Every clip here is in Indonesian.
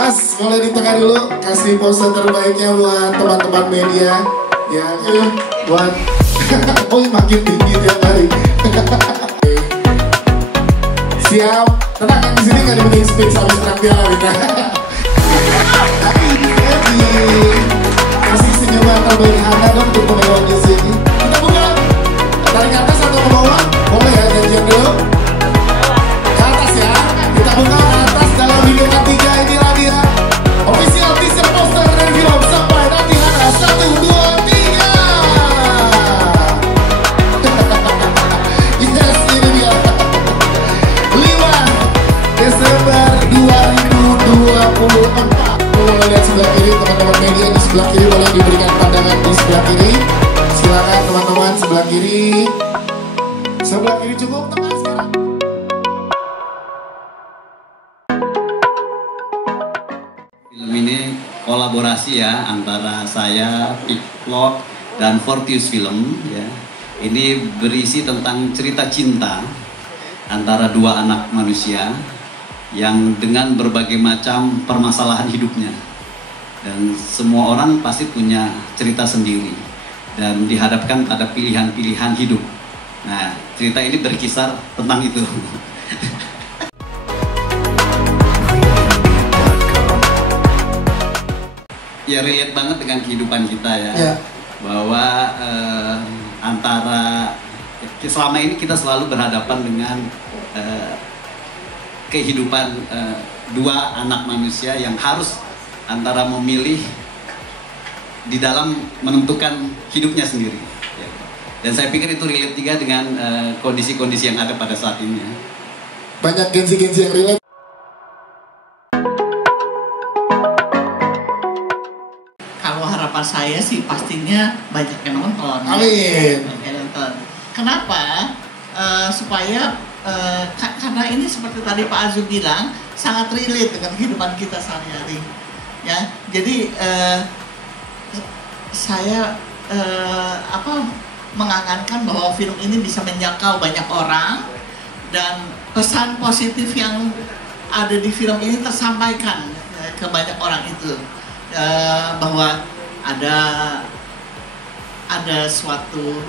Mas, boleh ditengah dulu, kasih pose terbaiknya buat teman-teman media. Ya, buat oh makin tinggi tiap hari. Siap, tenang kan di sini nggak dibikin speech habis terakhir ya. Kasih senyuman terbaik Anda dong untuk penonton di sini. Kita buka dari ke atas atau ke bawah, boleh ya janjian dulu. Ke atas ya, kita buka ke atas dalam hitungan 3 inilah dia. Official teaser poster dari film sampai nanti Hana 1, 2, 3. Yes, ini dia 5 Desember 2024. Boleh lihat sebelah kiri teman-teman media, di sebelah kiri boleh diberikan pandangan di sebelah kiri. Silakan teman-teman sebelah kiri. Sebelah kiri cukup, tengah sekarang. Film ini kolaborasi ya antara saya, Piklok, dan Fortius Film ya. Ini berisi tentang cerita cinta antara dua anak manusia yang dengan berbagai macam permasalahan hidupnya. Dan semua orang pasti punya cerita sendiri dan dihadapkan pada pilihan-pilihan hidup. Nah, cerita ini berkisar tentang itu. Ya relate banget dengan kehidupan kita ya. Bahwa antara selama ini kita selalu berhadapan dengan kehidupan dua anak manusia yang harus antara memilih di dalam menentukan hidupnya sendiri. Dan saya pikir itu relate juga dengan kondisi-kondisi yang ada pada saat ini. Banyak gensi-gensi yang relate. Kalau harapan saya sih pastinya banyak yang nonton. Amin. Banyak yang nonton. Kenapa? Supaya karena ini seperti tadi Pak Azul bilang sangat relate dengan kehidupan kita sehari-hari. Ya, jadi saya mengangankan bahwa film ini bisa menjangkau banyak orang dan pesan positif yang ada di film ini tersampaikan ke banyak orang itu. Bahwa ada suatu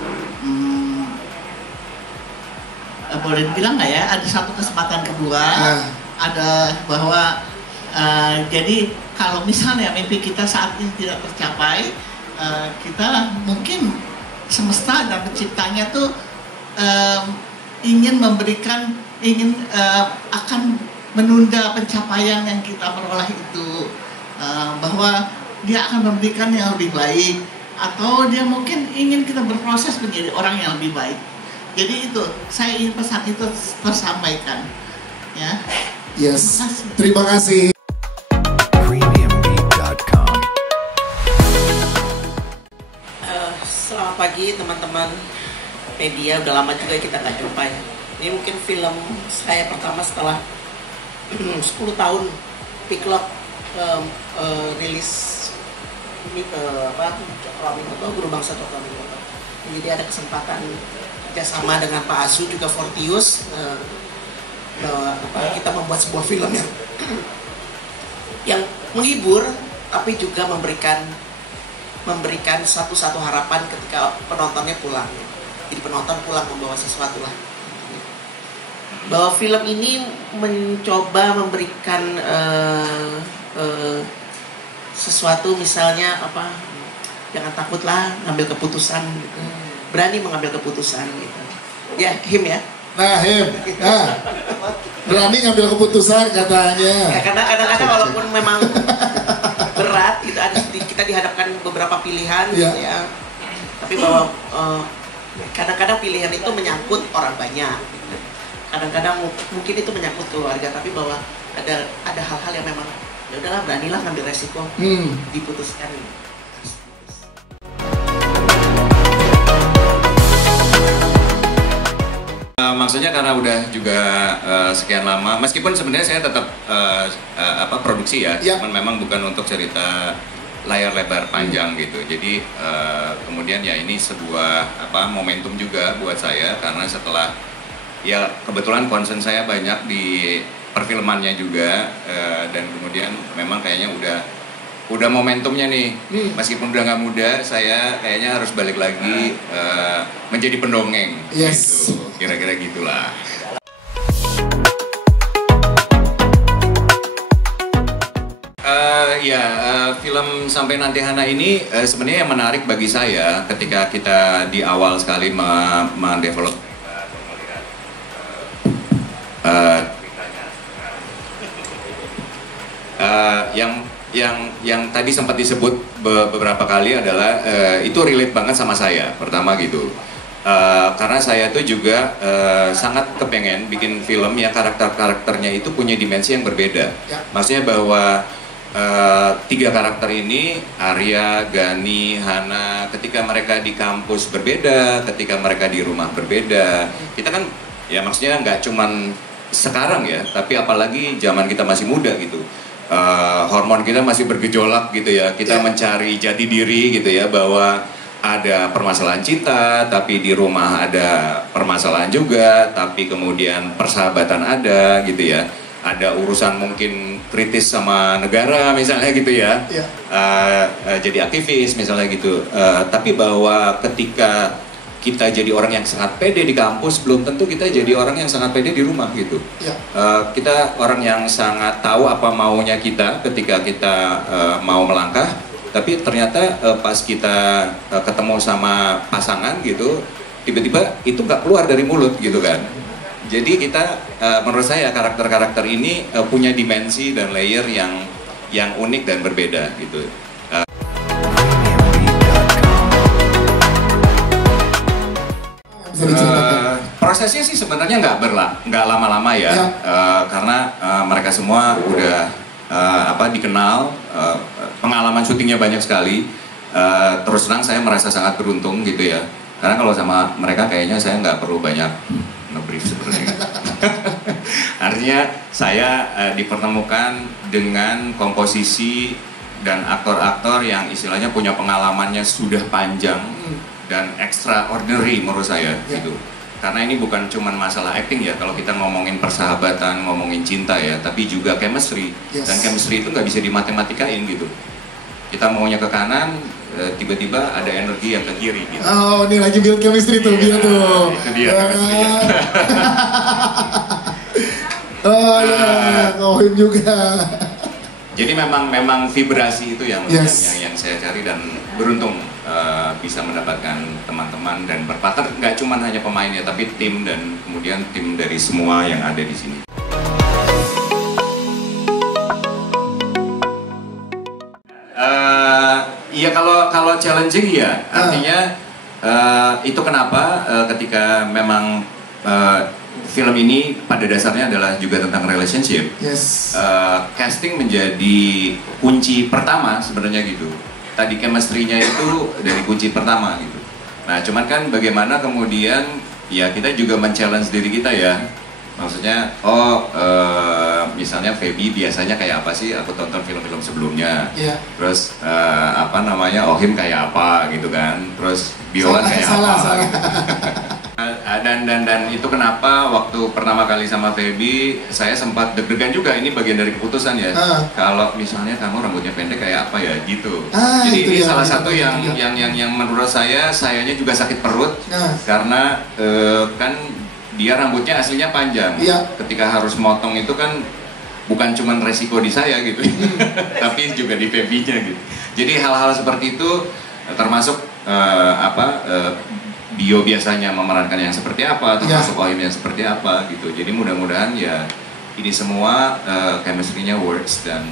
boleh dibilang nggak ya, ada satu kesempatan kedua, ada bahwa jadi kalau misalnya mimpi kita saat ini tidak tercapai, kita mungkin semesta dan penciptanya tuh ingin akan menunda pencapaian yang kita peroleh itu, bahwa dia akan memberikan yang lebih baik, atau dia mungkin ingin kita berproses menjadi orang yang lebih baik. Jadi itu, saya ingin pesan itu tersampaikan, ya. Yes, terima kasih. Selamat pagi teman-teman media, udah lama juga kita nggak jumpa ya. Ini mungkin film saya pertama setelah 10 tahun Piklok rilis Guru Bangsa Cokro Aminoto. Jadi ada kesempatan kerjasama dengan Pak Azu juga Fortius, kita membuat sebuah film yang menghibur tapi juga memberikan satu harapan ketika penontonnya pulang. Jadi penonton pulang membawa sesuatu lah. Bahwa film ini mencoba memberikan sesuatu, misalnya jangan takutlah ngambil keputusan gitu. Berani mengambil keputusan gitu. Ya, Him ya. Nah, Him. Nah, berani ngambil keputusan katanya. Ya, karena kadang-kadang walaupun memang berat gitu, kita dihadapkan beberapa pilihan gitu ya. Tapi bahwa kadang-kadang pilihan itu menyangkut orang banyak. Kadang-kadang mungkin itu menyangkut keluarga, tapi bahwa ada hal-hal yang memang ya udahlah, beranilah ngambil resiko, diputuskan. Maksudnya karena udah juga sekian lama, meskipun sebenarnya saya tetap produksi ya, cuman memang bukan untuk cerita layar lebar panjang gitu. Jadi kemudian ya ini sebuah momentum juga buat saya, karena setelah ya kebetulan concern saya banyak di perfilmannya juga, dan kemudian memang kayaknya udah momentumnya nih. Meskipun udah nggak muda, saya kayaknya harus balik lagi menjadi pendongeng. Yes. Gitu. Kira-kira gitulah. Film Sampai Nanti Hana ini sebenarnya yang menarik bagi saya ketika kita di awal sekali mendevelop yang tadi sempat disebut beberapa kali adalah itu relate banget sama saya pertama gitu. Karena saya tuh juga sangat kepengen bikin film yang karakternya itu punya dimensi yang berbeda. Maksudnya bahwa 3 karakter ini, Arya, Gani, Hana, ketika mereka di kampus berbeda, ketika mereka di rumah berbeda, kita kan ya maksudnya nggak cuman sekarang ya, tapi apalagi zaman kita masih muda gitu. Hormon kita masih bergejolak gitu ya, kita mencari jati diri gitu ya, bahwa ada permasalahan cinta, tapi di rumah ada permasalahan juga, tapi kemudian persahabatan ada gitu ya. Ada urusan mungkin kritis sama negara misalnya gitu ya, jadi aktivis misalnya gitu. Tapi bahwa ketika kita jadi orang yang sangat pede di kampus, belum tentu kita jadi orang yang sangat pede di rumah gitu. Kita orang yang sangat tahu apa maunya kita ketika kita mau melangkah, tapi ternyata pas kita ketemu sama pasangan gitu, tiba-tiba itu nggak keluar dari mulut gitu kan. Jadi kita, menurut saya karakter-karakter ini punya dimensi dan layer yang unik dan berbeda gitu. Prosesnya sih sebenarnya nggak lama-lama ya, karena mereka semua udah dikenal, pengalaman syutingnya banyak sekali. Terus terang saya merasa sangat beruntung gitu ya, karena kalau sama mereka kayaknya saya nggak perlu banyak nge-brief sebenarnya. Artinya saya dipertemukan dengan komposisi dan aktor-aktor yang istilahnya punya pengalamannya sudah panjang dan extraordinary menurut saya gitu. Karena ini bukan cuma masalah acting ya, kalau kita ngomongin persahabatan, ngomongin cinta ya, tapi juga chemistry. Dan chemistry itu nggak bisa dimatematika-in gitu. Kita maunya ke kanan, tiba-tiba ada energi yang ke kiri gitu. Oh, ini lagi build chemistry tuh, dia tuh. Itu dia chemistry. Oh ya, Ohim juga. Jadi memang vibrasi itu yang saya cari, dan beruntung bisa mendapatkan teman-teman dan berpartner, nggak cuma hanya pemainnya tapi tim, dan kemudian tim dari semua yang ada di sini. Iya, kalau challenging ya, artinya itu kenapa ketika memang film ini pada dasarnya adalah juga tentang relationship. Casting menjadi kunci pertama sebenarnya gitu. Tadi chemistry-nya itu dari kunci pertama gitu. Nah, cuman kan bagaimana kemudian ya kita juga men-challenge diri kita ya. Maksudnya, misalnya Feby biasanya kayak apa sih? Aku tonton film-film sebelumnya. Terus Ohim kayak apa gitu kan? Terus Biowan kayak apa? Gitu. Dan itu kenapa waktu pertama kali sama Feby saya sempat deg-degan juga, ini bagian dari keputusan ya. Kalau misalnya kamu rambutnya pendek kayak apa ya gitu. Jadi ini salah satu yang menurut sayanya juga sakit perut karena kan dia rambutnya aslinya panjang. Ketika harus motong itu kan bukan cuma resiko di saya gitu, tapi juga di Feby-nya gitu. Jadi hal-hal seperti itu termasuk Bio biasanya memerankan yang seperti apa, termasuk Ohim yang seperti apa gitu. Jadi mudah-mudahan ya ini semua chemistry-nya works dan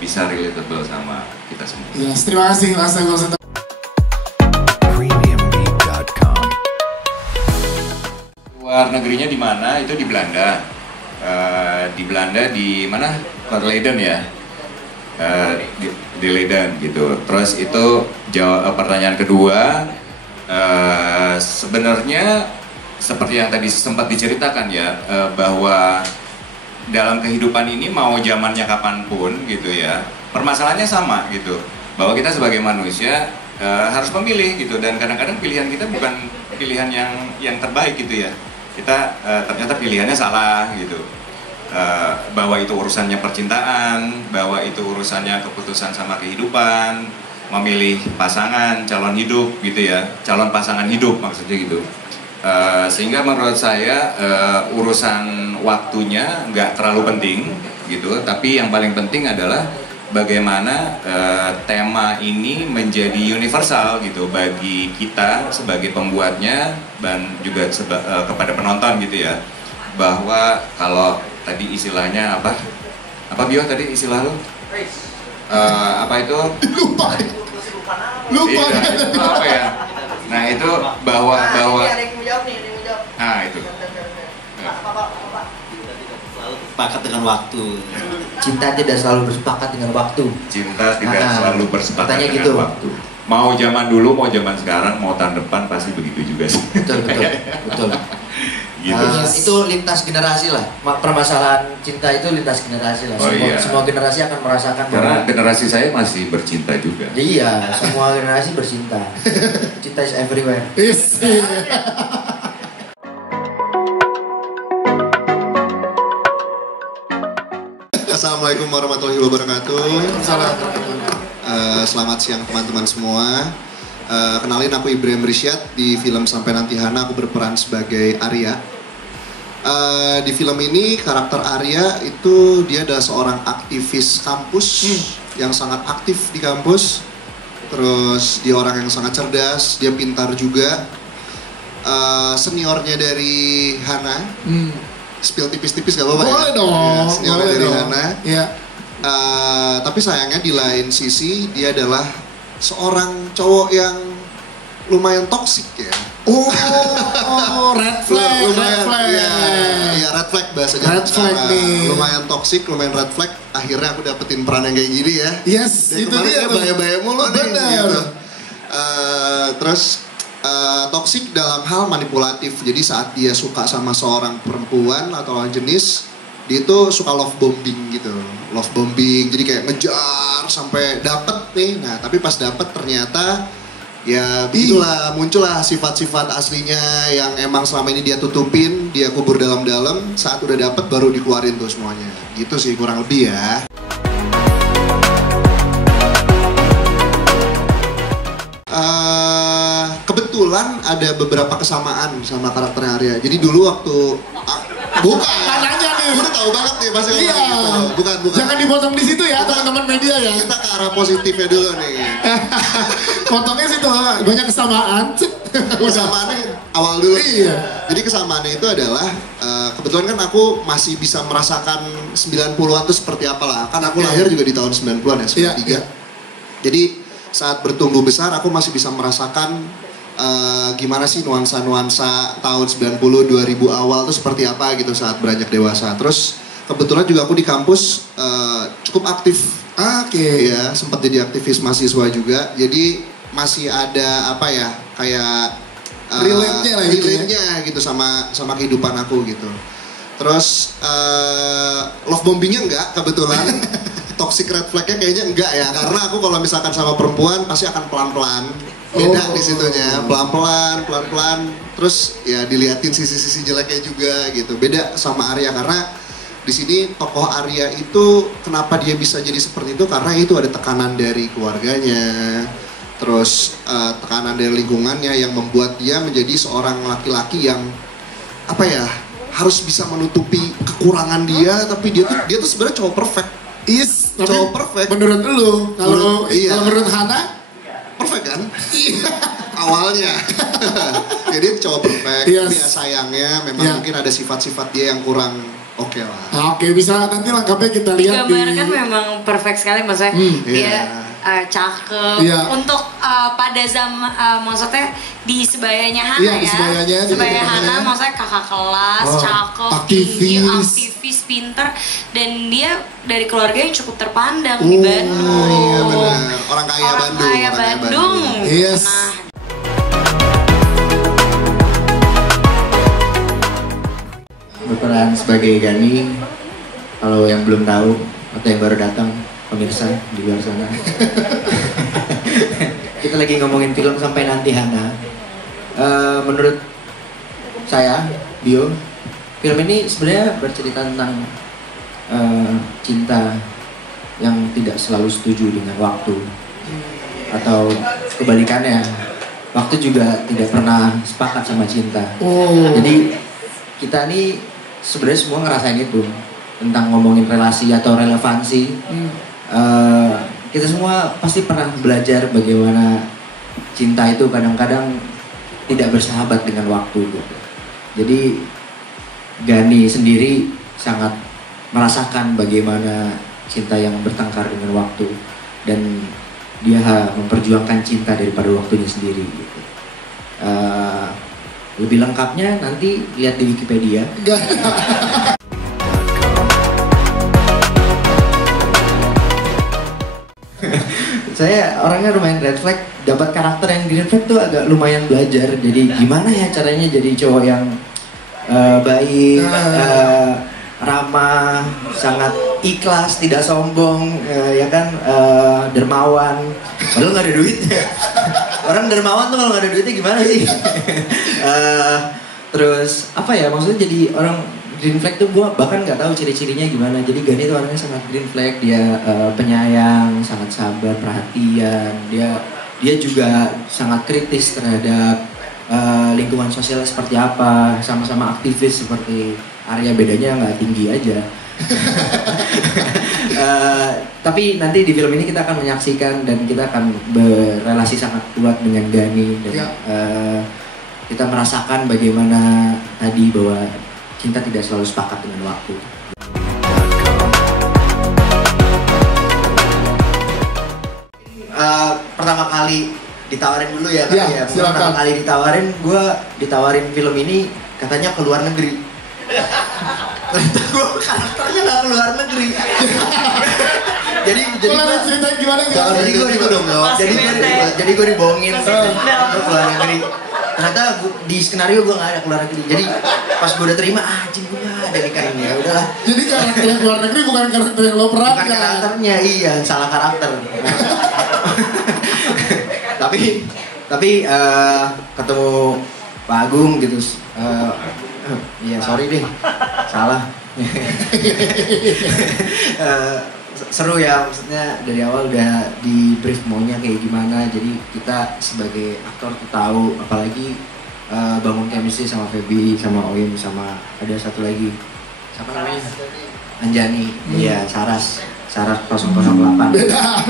bisa relatable sama kita semua. Terima kasih Mas Agus. Luar negerinya di mana? Itu di Belanda. Di Belanda di mana? Leiden ya. Di Leiden gitu. Terus itu pertanyaan kedua. Sebenarnya seperti yang tadi sempat diceritakan ya, bahwa dalam kehidupan ini mau zamannya kapanpun gitu ya, permasalahannya sama gitu, bahwa kita sebagai manusia harus memilih gitu, dan kadang-kadang pilihan kita bukan pilihan yang terbaik gitu ya, kita ternyata pilihannya salah gitu. bahwa itu urusannya percintaan, bahwa itu urusannya keputusan sama kehidupan, memilih pasangan, calon hidup gitu ya, calon pasangan hidup maksudnya gitu. Sehingga menurut saya urusan waktunya nggak terlalu penting gitu, tapi yang paling penting adalah bagaimana tema ini menjadi universal gitu bagi kita sebagai pembuatnya dan juga kepada penonton gitu ya, bahwa kalau tadi istilahnya apa Bio tadi istilah lo? Apa itu? Lupa. Iya, itu apa ya? Nah itu bahwa itu Sepakat dengan waktu. Cinta tidak selalu bersepakat dengan waktu. Cinta tidak selalu bersepakat dengan gitu. Waktu. Mau zaman dulu, mau zaman sekarang, mau tahun depan pasti begitu juga sih. Betul. Gitu. Itu lintas generasi lah. Permasalahan cinta itu lintas generasi lah. Semua generasi akan merasakan. Karena generasi saya masih bercinta juga. Iya, semua generasi bercinta. Cinta is everywhere. Assalamualaikum warahmatullahi wabarakatuh. Selamat siang teman-teman semua. Kenalin, aku Ibrahim Risyad. Di film Sampai Nanti Hana aku berperan sebagai Arya. Di film ini karakter Arya itu dia adalah seorang aktivis kampus yang sangat aktif di kampus. Terus dia orang yang sangat cerdas, dia pintar juga. Seniornya dari Hana. Spill tipis-tipis gak apa-apa ya? Boleh dong. Ya, seniornya dari Hana. Ya. Tapi sayangnya di lain sisi dia adalah seorang cowok yang lumayan toksik ya. Red flag. Iya, red flag bahasanya. Red flag nih. Lumayan toksik, lumayan red flag. Akhirnya aku dapetin peran yang kayak gini ya. Yes, dari itu dia. Bahaya-bahaya mulu nih. Gitu. Terus toksik dalam hal manipulatif. Jadi saat dia suka sama seorang perempuan atau lawan jenis, dia itu suka love bombing gitu. Love bombing, jadi kayak ngejar sampai dapet nih. Nah, tapi pas dapet ternyata ya begitulah, muncullah sifat-sifat aslinya yang emang selama ini dia tutupin, dia kubur dalam-dalam. Saat udah dapet baru dikeluarin tuh semuanya. Gitu sih kurang lebih ya. Kebetulan ada beberapa kesamaan sama karakternya Arya. Jadi dulu waktu bukan Nanya nih. udah tahu banget nih pasti Iya. gitu. Bukan. Jangan dipotong di situ ya teman-teman media ya. Kita ke arah positifnya dulu nih. Potongnya situ banyak kesamaan. Kesamaannya awal dulu. Iya. Jadi kesamaannya itu adalah kebetulan kan aku masih bisa merasakan 90-an itu seperti apalah. Kan aku lahir juga di tahun 90-an ya, 93. Iya. Jadi saat bertumbuh besar aku masih bisa merasakan gimana sih nuansa-nuansa tahun 90, 2000 awal itu seperti apa gitu saat beranjak dewasa. Terus kebetulan juga aku di kampus cukup aktif. Ya, sempat jadi aktivis mahasiswa juga. Jadi masih ada apa ya, kayak relate-nya gitu sama kehidupan aku gitu. Terus love bombingnya enggak kebetulan. Toxic red flag-nya kayaknya enggak ya, karena aku kalau misalkan sama perempuan pasti akan pelan-pelan. Beda di situnya, pelan-pelan, terus ya diliatin sisi-sisi jeleknya juga gitu. Beda sama Arya, karena di sini tokoh Arya itu kenapa dia bisa jadi seperti itu, karena itu ada tekanan dari keluarganya, terus tekanan dari lingkungannya yang membuat dia menjadi seorang laki-laki yang apa ya, harus bisa menutupi kekurangan dia, tapi dia tuh sebenarnya cowok perfect. Cowok perfect. Menurut lu, kalau menurut Hana, perfect kan? Awalnya. Jadi cowok perfect, tapi ya sayangnya memang mungkin ada sifat-sifat dia yang kurang oke lah. Oke, bisa nanti lengkapnya kita lihat. Gambarkan memang perfect sekali maksudnya. Dia cakep. Untuk pada zaman maksudnya di sebayanya Hana sebaya Hana maksudnya kakak kelas, cakep, aktivis, pinter, dan dia dari keluarga yang cukup terpandang di Bandung. Iya benar. Orang kaya Bandung. Yes. Nah, Berperan sebagai Gani. Kalau yang belum tahu atau yang baru datang, pemirsa di luar sana. Kita lagi ngomongin film Sampai Nanti Hana. Menurut saya, Bio, film ini sebenarnya bercerita tentang cinta yang tidak selalu setuju dengan waktu, atau kebalikannya, waktu juga tidak pernah sepakat sama cinta. Jadi kita nih sebenarnya semua ngerasain itu tentang ngomongin relasi atau relevansi. Kita semua pasti pernah belajar bagaimana cinta itu kadang-kadang tidak bersahabat dengan waktu gitu. Jadi Gani sendiri sangat merasakan bagaimana cinta yang bertengkar dengan waktu, dan dia memperjuangkan cinta daripada waktunya sendiri gitu. Lebih lengkapnya nanti lihat di Wikipedia. Saya orangnya lumayan red flag, dapat karakter yang green flag tuh agak lumayan belajar. Jadi gimana ya caranya jadi cowok yang baik, ramah, sangat ikhlas, tidak sombong, ya kan, dermawan. Padahal nggak ada duitnya. Orang dermawan tuh kalau nggak ada duitnya gimana sih? Terus apa ya, maksudnya jadi orang green flag tuh gue bahkan nggak tahu ciri-cirinya gimana. Jadi Gani tuh orangnya sangat green flag, dia penyayang, sangat sabar, perhatian. Dia juga sangat kritis terhadap lingkungan sosialnya seperti apa, sama-sama aktivis seperti Arya, bedanya nggak tinggi aja. Tapi nanti di film ini kita akan menyaksikan dan kita akan berrelasi sangat kuat dengan Gani dan kita merasakan bagaimana tadi bahwa cinta tidak selalu sepakat dengan waktu. Pertama kali ditawarin dulu ya, ya. Pertama kali ditawarin film ini katanya ke luar negeri. Ternyata gue karakternya nggak ke luar negeri. jadi ceritain gimana? Jadi gue dibohongin ke luar negeri. Ternyata di skenario gue nggak ada keluar negeri. Jadi pas gue udah terima, anjing gue nggak ada nikah ini, ya udahlah. Jadi karakter yang luar negeri bukan karakter yang lo perankan. Bukan karakternya, iya, salah karakter. tapi ketemu Pak Agung gitu, iya sorry deh, salah. Seru ya, maksudnya dari awal udah di brief maunya kayak gimana, jadi kita sebagai aktor tuh tahu, apalagi bangun chemistry sama Feby, sama Oim, sama ada satu lagi, siapa namanya? Anjani, iya Saras 008. Beda.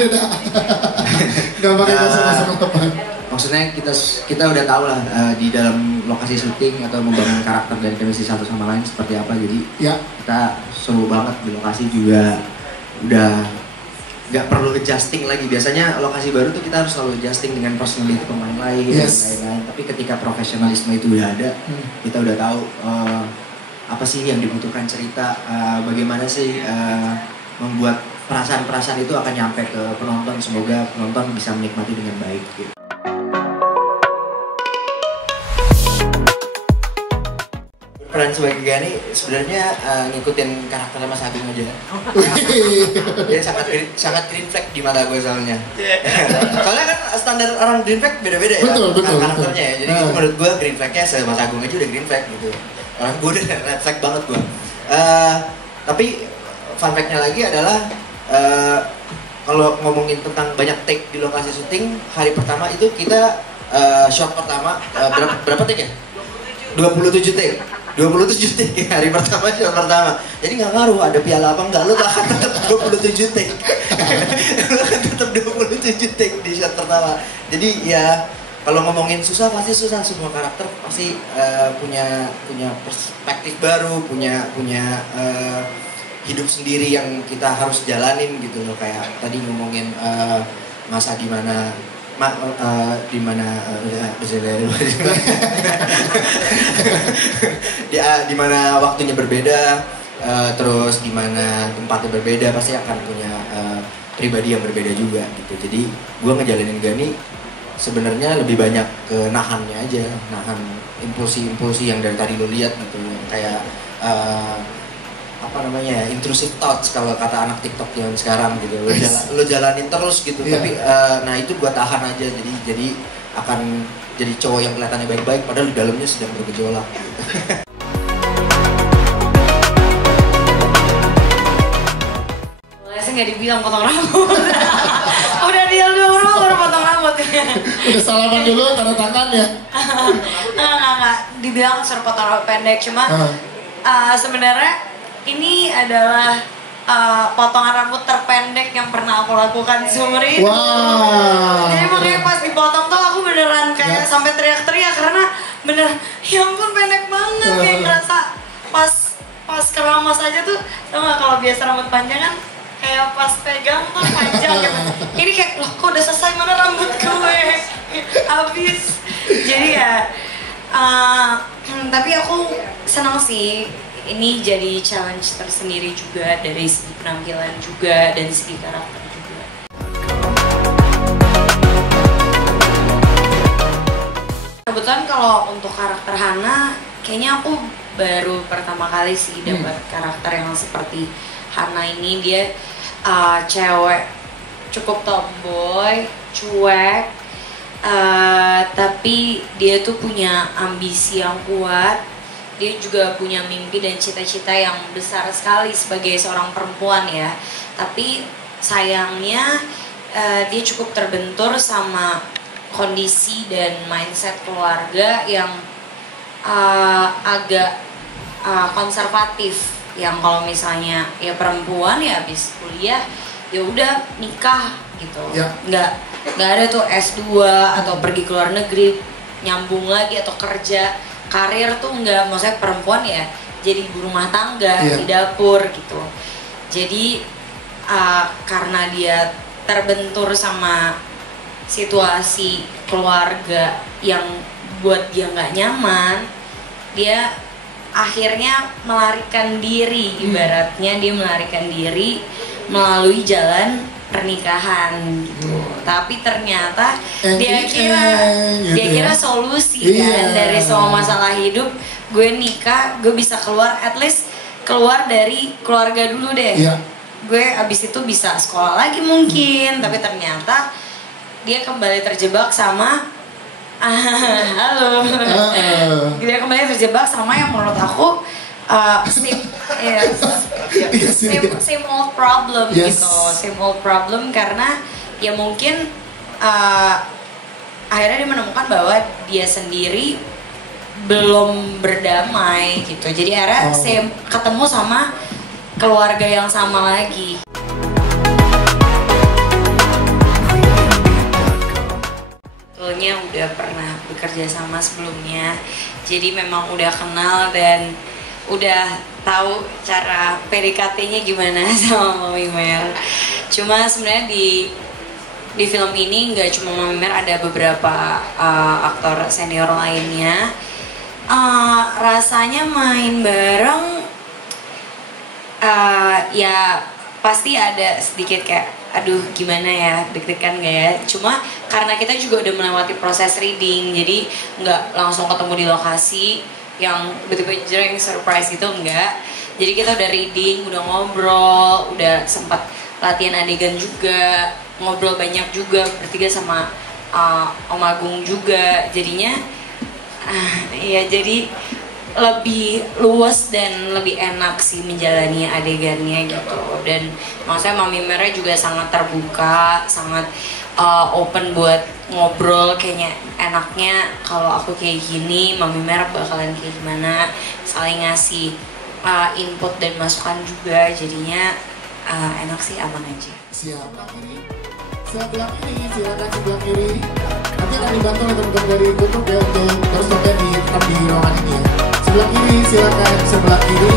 Gak pakai 008. Maksudnya kita udah tahu lah di dalam lokasi syuting atau membangun karakter dan chemistry satu sama lain seperti apa, jadi kita seru banget di lokasi juga. Udah nggak perlu adjusting lagi. Biasanya lokasi baru tuh kita harus selalu adjusting dengan personality pemain lain dan lain-lain. Tapi ketika profesionalisme itu udah ada, kita udah tahu apa sih yang dibutuhkan cerita, bagaimana sih membuat perasaan-perasaan itu akan nyampe ke penonton. Semoga penonton bisa menikmati dengan baik gitu. Peran sebagai Gani sebenarnya ngikutin karakternya Mas Agung aja. Dia sangat green flag di mata gue soalnya. Soalnya kan standar orang green flag beda-beda ya, betul, karakternya ya. Jadi menurut gue green flagnya Mas Agung aja udah green flag gitu. Orang gue udah red flag banget gue. Tapi fun fact-nya lagi adalah kalau ngomongin tentang banyak take di lokasi syuting, hari pertama itu kita shot pertama berapa take ya? 27 take. 27 take hari pertama, shot pertama. Jadi nggak ngaruh ada piala apa enggak, lu akan tetap 27 take. Lu akan tetap 27 take di shot pertama. Jadi ya kalau ngomongin susah pasti susah, semua karakter pasti punya perspektif baru, punya hidup sendiri yang kita harus jalanin gitu loh. Kayak tadi ngomongin masa di mana di mana waktunya berbeda, terus di mana tempatnya berbeda, pasti akan punya pribadi yang berbeda juga gitu. Jadi gue ngejalanin Gani sebenarnya lebih banyak ke nahannya aja, nahan impulsi yang dari tadi lo lihat gitu, kayak apa namanya, intrusive thoughts kalau kata anak TikTok yang sekarang gitu. Lo jalanin terus gitu, tapi nah itu gua tahan aja, jadi akan jadi cowok yang kelihatannya baik-baik padahal di dalamnya sedang bergejolak gitu. nggak dibilang potong rambut. Udah deal dulu baru potong rambut. Udah salaman dulu tanda tangan ya. Nggak dibilang suruh potong rambut pendek, cuma sebenarnya ini adalah potongan rambut terpendek yang pernah aku lakukan seumur hidup. Wow. Jadi makanya pas dipotong tuh aku beneran kayak sampai teriak-teriak karena bener, ya ampun pendek banget, kayak ngerasa pas keramas aja tuh, tau gak kalau biasa rambut panjang kan kayak pas pegang tuh panjang gitu. Ini kayak, loh kok udah selesai, mana rambut gue? Habis. Jadi ya, tapi aku senang sih, ini jadi challenge tersendiri juga dari segi penampilan juga dan segi karakter juga. Kebetulan kalau untuk karakter Hana, kayaknya aku baru pertama kali sih dapat karakter yang seperti Hana ini. Dia cewek cukup tomboy, cuek, tapi dia tuh punya ambisi yang kuat. Dia juga punya mimpi dan cita-cita yang besar sekali sebagai seorang perempuan ya. Tapi sayangnya dia cukup terbentur sama kondisi dan mindset keluarga yang agak konservatif, yang kalau misalnya ya perempuan ya habis kuliah ya udah nikah gitu, nggak ada tuh S2 atau pergi ke luar negeri nyambung lagi atau kerja karir tuh nggak, maksudnya perempuan ya jadi ibu rumah tangga di dapur gitu. Jadi karena dia terbentur sama situasi keluarga yang buat dia nggak nyaman, dia akhirnya melarikan diri, ibaratnya dia melarikan diri melalui jalan pernikahan gitu. Tapi ternyata dia kira solusi kan dari semua masalah hidup, gue nikah, gue bisa keluar, at least keluar dari keluarga dulu deh. Gue abis itu bisa sekolah lagi mungkin, tapi ternyata dia kembali terjebak sama dia kembali terjebak sama yang menurut aku same old problem gitu, same old problem, karena ya mungkin akhirnya dia menemukan bahwa dia sendiri belum berdamai gitu. Jadi akhirnya ketemu sama keluarga yang sama lagi. Sebetulnya udah pernah bekerja sama sebelumnya, jadi memang udah kenal dan udah tahu cara PDKT-nya gimana sama Mami Mer. Cuma sebenarnya di film ini nggak cuma Mami Mer, ada beberapa aktor senior lainnya. Rasanya main bareng ya pasti ada sedikit kayak aduh gimana ya, deg-degan gak ya. Cuma karena kita juga udah melewati proses reading, jadi nggak langsung ketemu di lokasi yang tiba-tiba jreng surprise gitu, enggak. Jadi kita udah reading, udah ngobrol, udah sempat latihan adegan juga, ngobrol banyak juga bertiga sama Om Agung juga. Jadinya ya jadi lebih luas dan lebih enak sih menjalani adegannya gitu. Dan maksudnya Mami Merah juga sangat terbuka, sangat open buat ngobrol. Kayaknya enaknya kalau aku kayak gini, Mami Merah bakalan kayak gimana, saling ngasih input dan masukan juga. Jadinya enak sih, aman aja. Siap. Sebelah kiri, silakan sebelah kiri. Nanti akan dibantu oleh teman-teman dari YouTube ya untuk terus di ruangan ini ya. Sebelah kiri, silakan sebelah kiri.